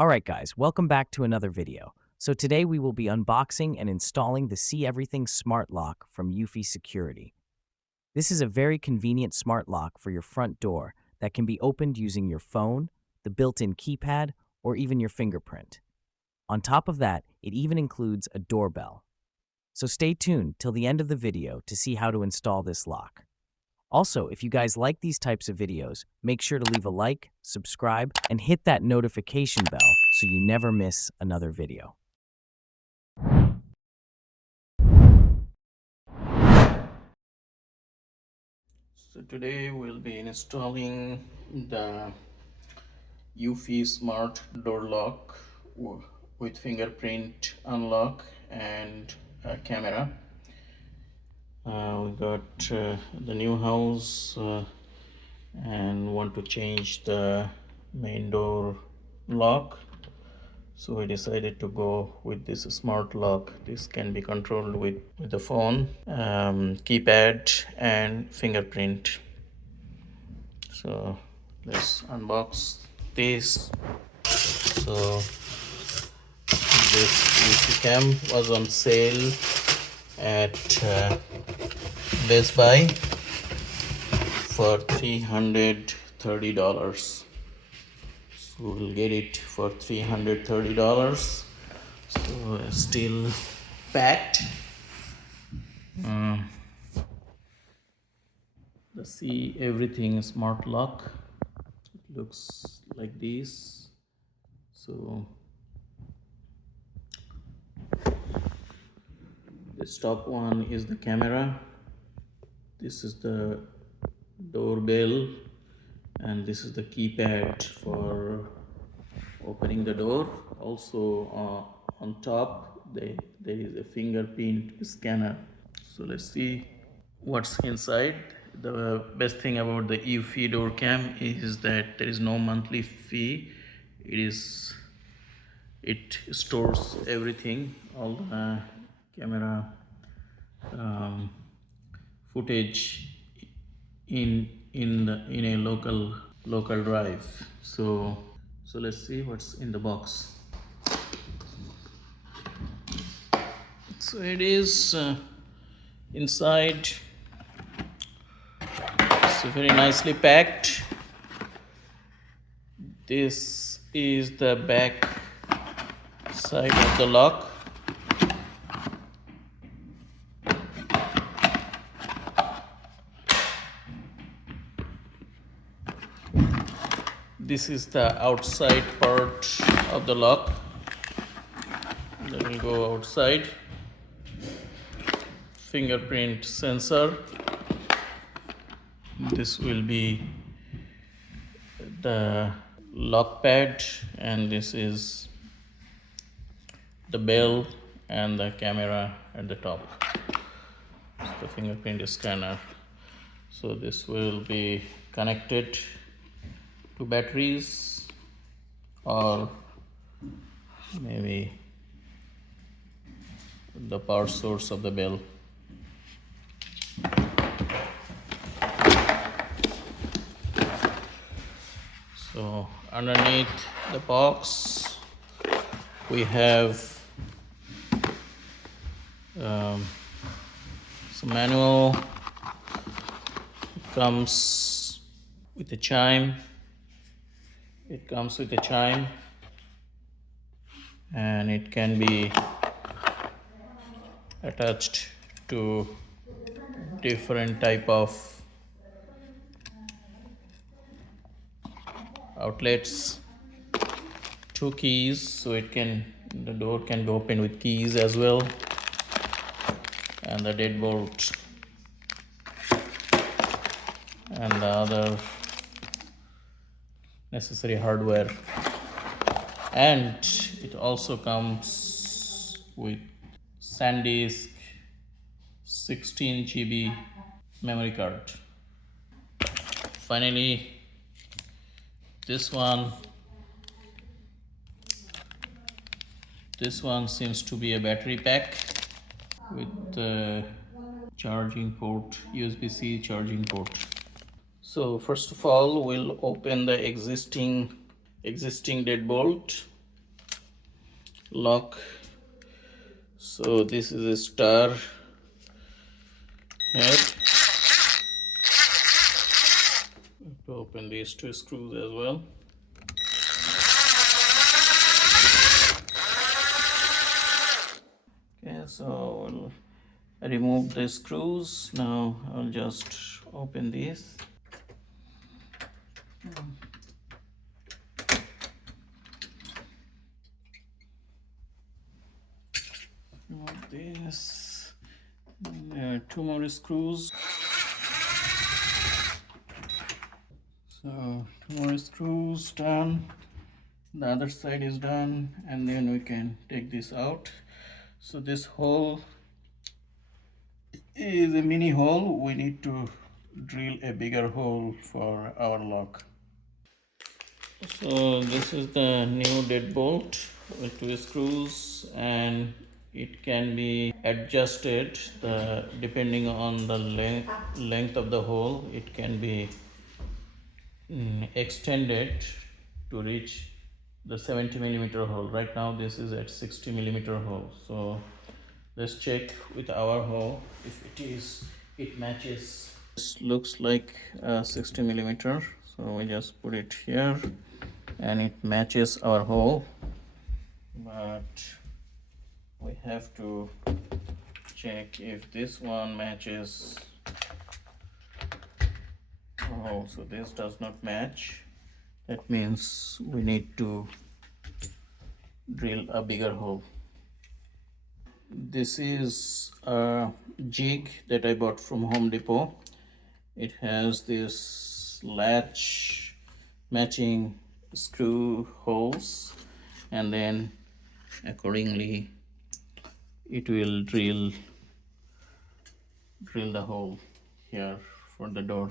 Alright guys, welcome back to another video. So today we will be unboxing and installing the See Everything Smart Lock from Eufy Security. This is a very convenient smart lock for your front door that can be opened using your phone, the built-in keypad, or even your fingerprint. On top of that, it even includes a doorbell. So stay tuned till the end of the video to see how to install this lock. Also, if you guys like these types of videos, make sure to leave a like, subscribe, and hit that notification bell so you never miss another video. So today we'll be installing the Eufy smart door lock with fingerprint unlock and a camera. We got the new house and want to change the main door lock, so we decided to go with this smart lock. This can be controlled with the phone, keypad and fingerprint. So let's unbox this. So this Eufy cam was on sale at Best Buy for $330. So we'll get it for $330. So still packed. The See Everything smart lock. It looks like this. So this top one is the camera. This is the doorbell, and this is the keypad for opening the door. Also on top there is a fingerprint scanner. So let's see what's inside. The best thing about the Eufy door cam is that there is no monthly fee. It stores everything, all the camera footage in a local drive. So let's see what's in the box. So it is inside. It's very nicely packed. This is the back side of the lock. This is the outside part of the lock. Let me go outside. Fingerprint sensor. This will be the lock pad, and this is the bell and the camera at the top. It's the fingerprint scanner. So this will be connected to batteries, or maybe the power source of the bell. So underneath the box we have some manual. It comes with a chime. And it can be attached to different type of outlets. 2 keys, so the door can be opened with keys as well, and the deadbolt and the other necessary hardware. And it also comes with SanDisk 16 GB memory card. Finally, this one seems to be a battery pack with the charging port, USB-C charging port. So first of all, we'll open the existing deadbolt lock. So this is a star head. To open these two screws as well. Okay, so we'll remove the screws. Now I'll just open these. Remove this. There are two more screws. So two more screws done. The other side is done, and then we can take this out. So this hole is a mini hole. We need to drill a bigger hole for our lock. So this is the new deadbolt with two screws, and it can be adjusted depending on the length of the hole. It can be extended to reach the 70 millimeter hole. Right now this is at 60 millimeter hole. So let's check with our hole if it matches. This looks like 60 millimeter, so we just put it here and it matches our hole, but we have to check if this one matches. Oh, so this does not match. That means we need to drill a bigger hole. This is a jig that I bought from Home Depot. It has this latch matching screw holes, and then accordingly it will drill the hole here for the door.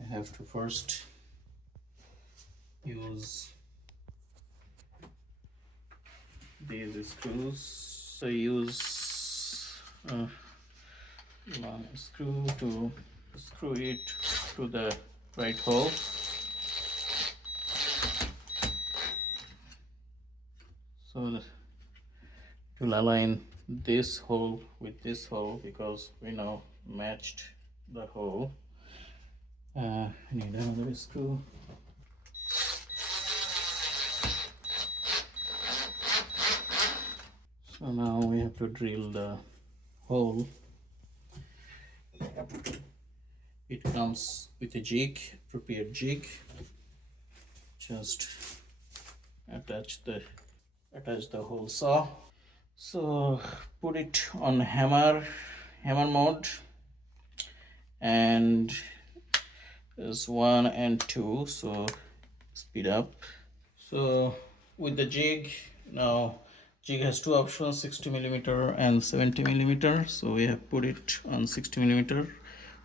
I have to first use these screws. So use a long screw to screw it to the right hole. So it will align this hole with this hole, because we now matched the hole. I need another screw. So now we have to drill the hole. It comes with a jig, prepared jig. Just attach the hole saw. So put it on hammer mode, and there's 1 and 2, so speed up. So with the jig, now jig has two options, 60 millimeter and 70 millimeter. So we have put it on 60 millimeter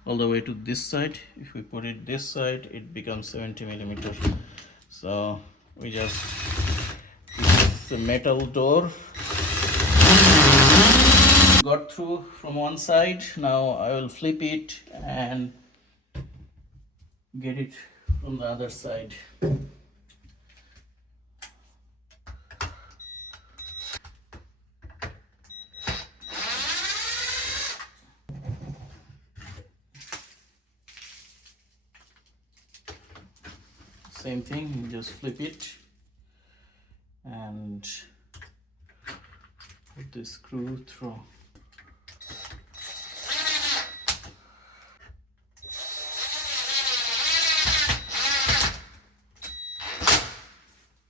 all the way to this side. If we put it this side, it becomes 70 millimeter. So we just, it's a metal door, got through from one side. Now I will flip it and get it from the other side. Same thing, you just flip it and put the screw through.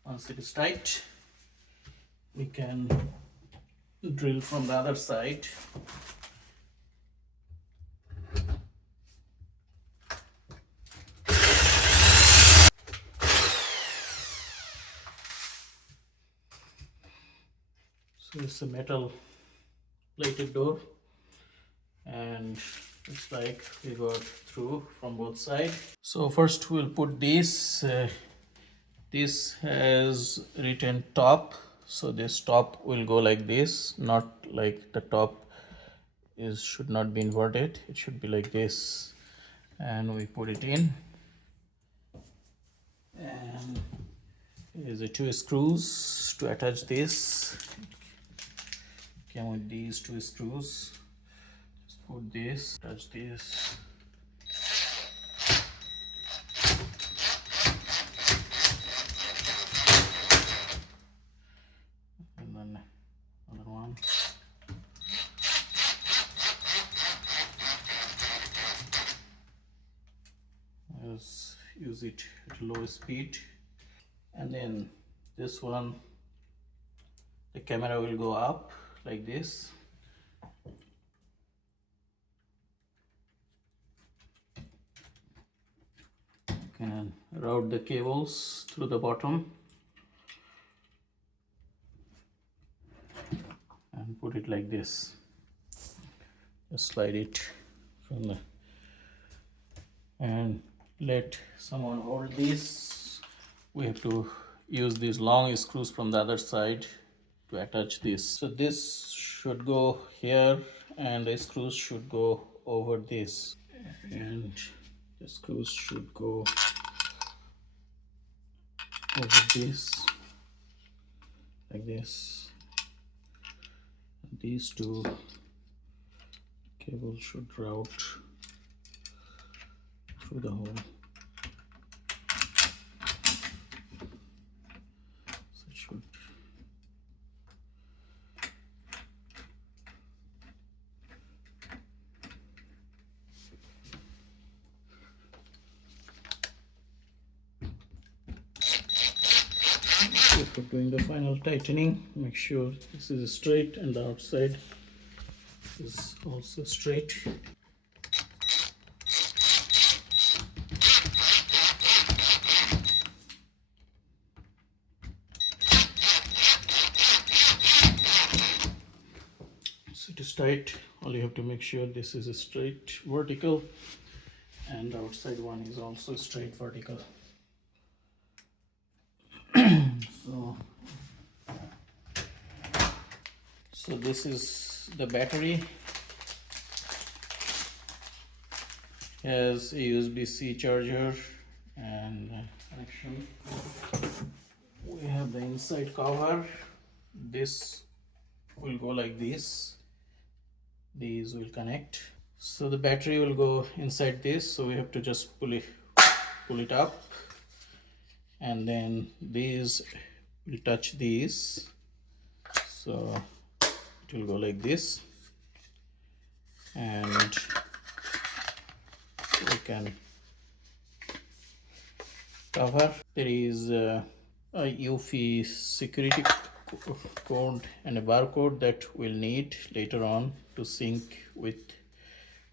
Once it is tight, we can drill from the other side. So it's a metal plated door, and it's like we got through from both sides. So first we'll put this. This has written top, so this top will go like this, not like the top should not be inverted. It should be like this, and we put it in. And here's the two screws to attach this, came with these two screws. Just put this, attach this. And then another one. Just use it at low speed. And then this one, the camera will go up like this. You can route the cables through the bottom and put it like this. Just slide it from the, and let someone hold this. We have to use these long screws from the other side to attach this. So this should go here and the screws should go over this, and the screws should go over this like this. And these two cables should route through the hole. So it should before doing the final tightening, make sure this is straight and the outside is also straight. So it is tight. All you have to make sure this is a straight vertical and the outside one is also straight vertical. So this is the battery. Has a USB-C charger and connection. We have the inside cover. This will go like this. These will connect. So the battery will go inside this. So we have to just pull it up, and then these will touch these. So it will go like this, and we can cover. There is a Eufy security code and a barcode that we'll need later on to sync with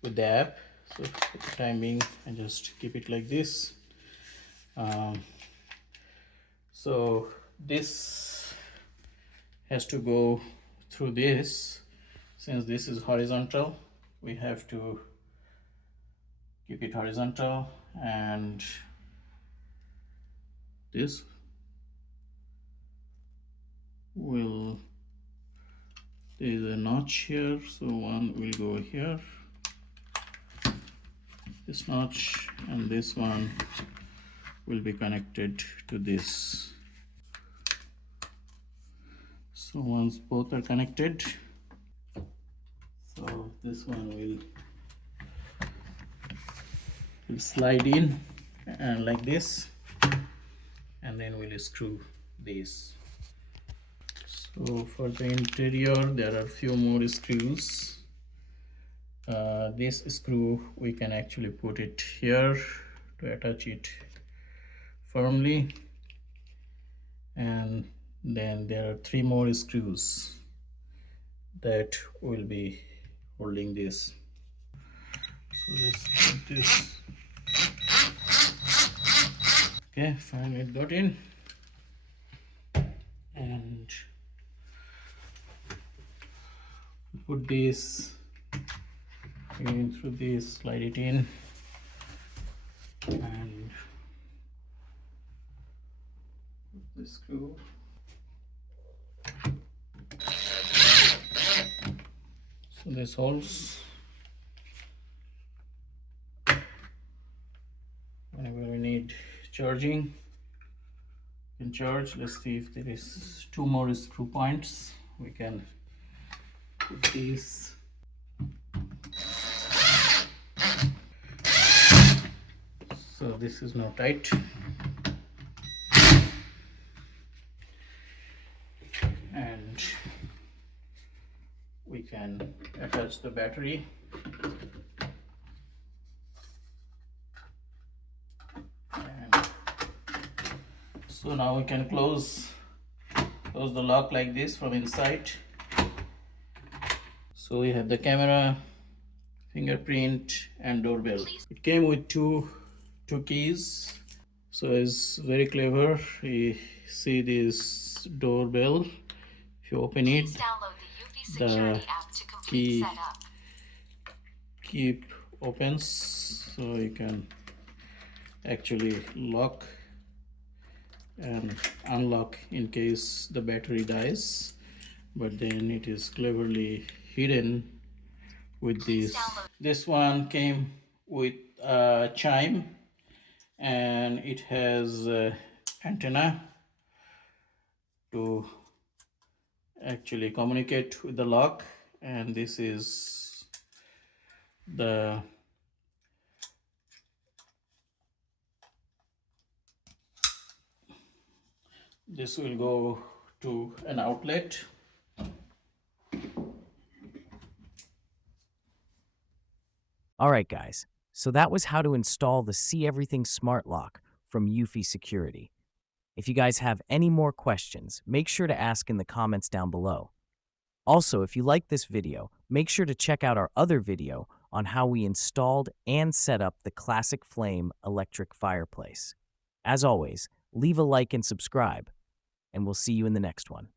the app. So for the time being, I just keep it like this. So this has to go through this. Since this is horizontal, we have to keep it horizontal, and this will, there is a notch here, so one will go here, this notch, and this one will be connected to this. So once both are connected, so this one will slide in and like this, and then we'll screw this. So for the interior, there are few more screws. This screw we can actually put it here to attach it firmly, and then there are 3 more screws that will be holding this. So let's put this. Okay, finally it got in, and put this in through this, slide it in, and put the screw. So this holds. Whenever we need charging, in charge. Let's see if there is two more screw points. We can put these. So this is now tight. And we can attach the battery. And so now we can close the lock like this from inside. So we have the camera, fingerprint, and doorbell. It came with two keys, so it's very clever. You see this doorbell. If you open it, the key opens, so you can actually lock and unlock in case the battery dies. But then it is cleverly hidden with this. This one came with a chime, and it has antenna to actually communicate with the lock. And this is this will go to an outlet. Alright guys, so that was how to install the See Everything Smart Lock from Eufy Security. If you guys have any more questions, make sure to ask in the comments down below. Also, if you like this video, make sure to check out our other video on how we installed and set up the Classic Flame electric fireplace. As always, leave a like and subscribe, and we'll see you in the next one.